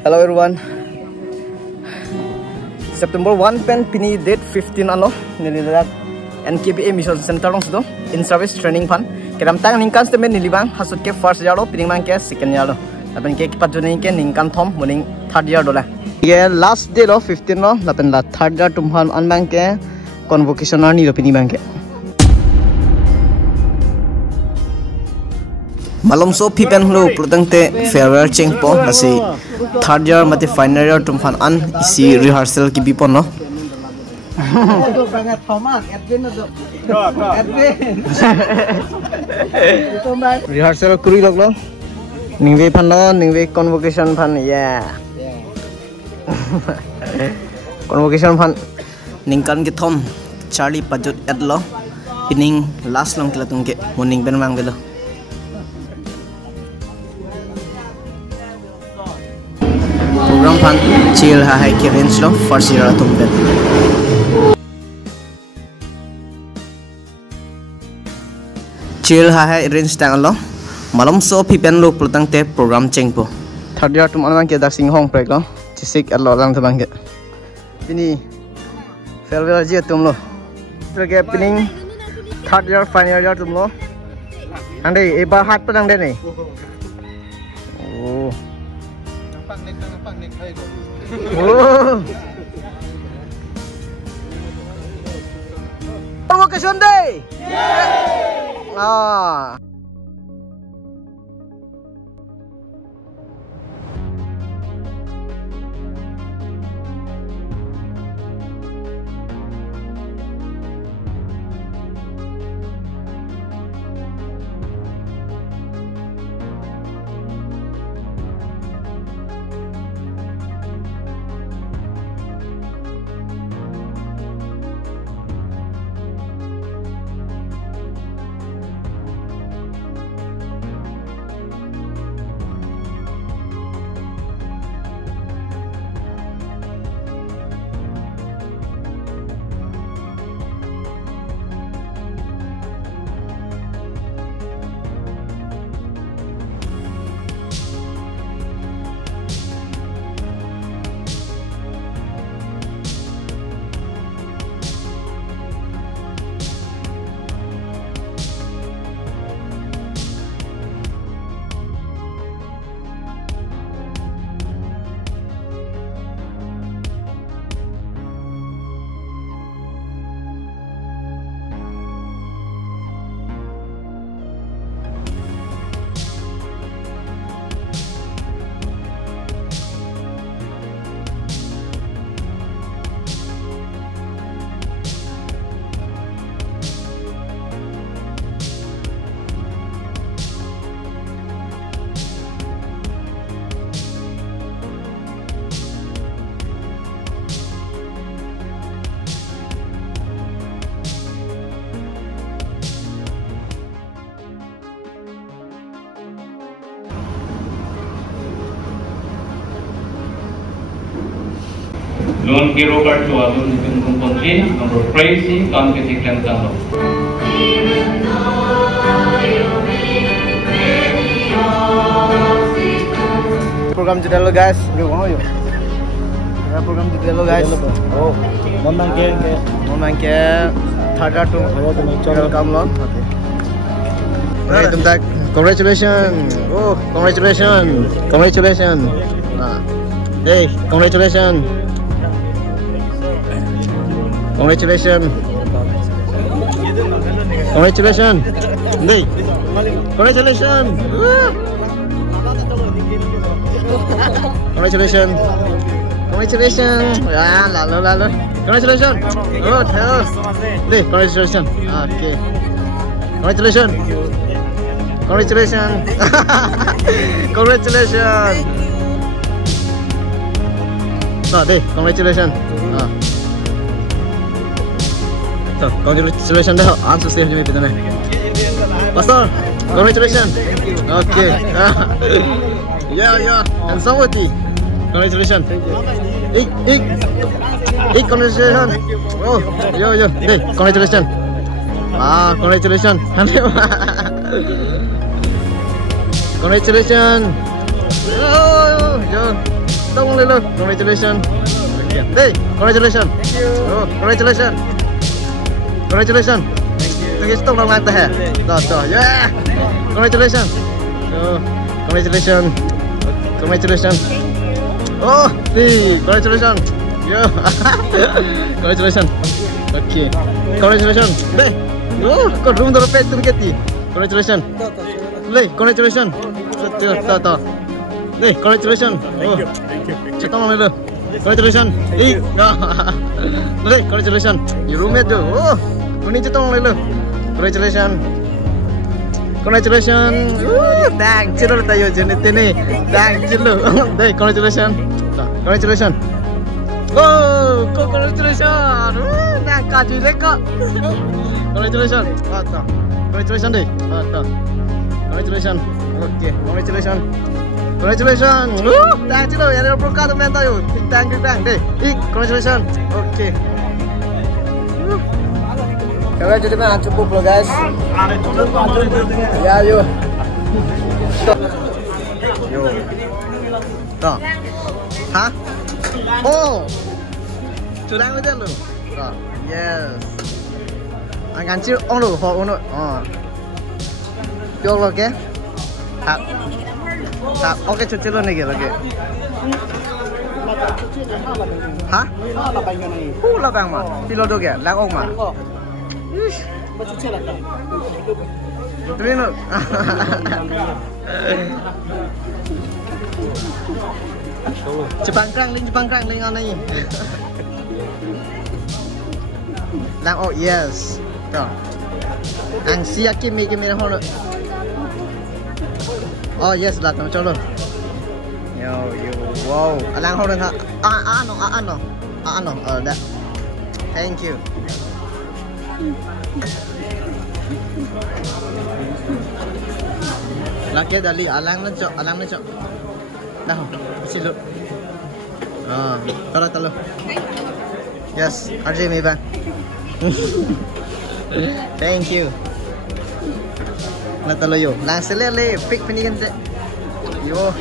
Hello everyone. September 1 pen pini date 15 ano nililat NKBA Mission Center long sudo in service training pan kedam tang ningkan statement nilibang hasut ke first year lo pining mang ke second year lo lapen ke kipat jone ke ningkan thom muning third year dola ye last day lo 15 lo lapen la third year tumhan an mang ke convocation ni lo pining mang ke malom so pipen lo prudente farewell cheng po nasi third year mate final year tumhan an isi rehearsal ki bipon no rehearsal kuri log lo ningwe phan lo ningwe convocation phan yeah convocation phan ningkan ki thom Charlie pajut ad lo pining last long kila tungke morning ben mang belo program pan chill hai ke range lo first year atum ben chill hai range tang lo malom so pipen lo plutang te program chengpo third year tum anang ke dak sing hong prek lo chisik allo lang thabang ke ini farewell je tum lo ke pining third year final year tum lo ande eba hat padang de nei oh Convocation day! Yeah! Ah. Loan Kiro Kartua, Loan Kiro Kontri, number Crazy, Competing Tentano. Program jeda lo guys, program jeda lo guys. Oh, memang ke third year tuh welcome lo. Hey, tum tak, congratulations. Oh, congratulations. Nah, hey, congratulations. Congratulations. Nih. Congratulations. Congratulations. Ya, lalu. Congratulations. Oh, terus. Nih, congratulations. Okay. Congratulations. Nah, deh, congratulations. So, congratulations dah. Answer save je kita ni. Pastor, congratulations. Okay. Yeah. And Samwati, congratulations. Ik, congratulations. Oh, yo. Deh, congratulations. Congratulations. Congratulations. Oh, yo. look. Congratulations. Hey, congratulations. Oh, congratulations. Congratulations. Thank you. Stop long like that. Yeah. Congratulations. Oh, congratulations. Congratulations. Oh, congratulations. Yo. Congratulations. Okay. Congratulations. Hey. Oh, kau room dah dapat tu keti. Congratulations. Lei, congratulations. Ta. Lei, congratulations. Oh. Thank you. Cakap mana lu? Congratulations. Lei, congratulations. You roommate tu. Oh, ini cakap mana lu? Congratulations. Congratulations. Thank you lu tayo jenis ini. Thank you lu. Lei, congratulations. Congratulations. Oh, congratulations. Nak kaji leka. Congratulations. Congratulations deh. Congratulations. Okay, congratulations. Congratulations. Thank you. Yang ada berkat teman tahu. Thank you deh. Congratulations. Okay. Kau jadi mana cukup lo guys? Ya yo. Yo. Tuh. Hah? Oh. Curang betul lo. Yes. Anh chịu ông đủ hộ nó được rồi kìa ok chút luôn này kìa là kìa hả là bang mà thì lo đâu kìa lang ông mà Trino Jepang krang linh ngon này lang oh yes Tuh. Ang siap kimi hono. Oh yes lah teman coba. Yo wow. Alang hono ha. Ano. Dah. Thank you. Laki dali alang na cok. Dah. Silu. Talo. Yes, RJ Meban. Thank you. Natalo yo. Lang sila le pick pinigan se. Yo.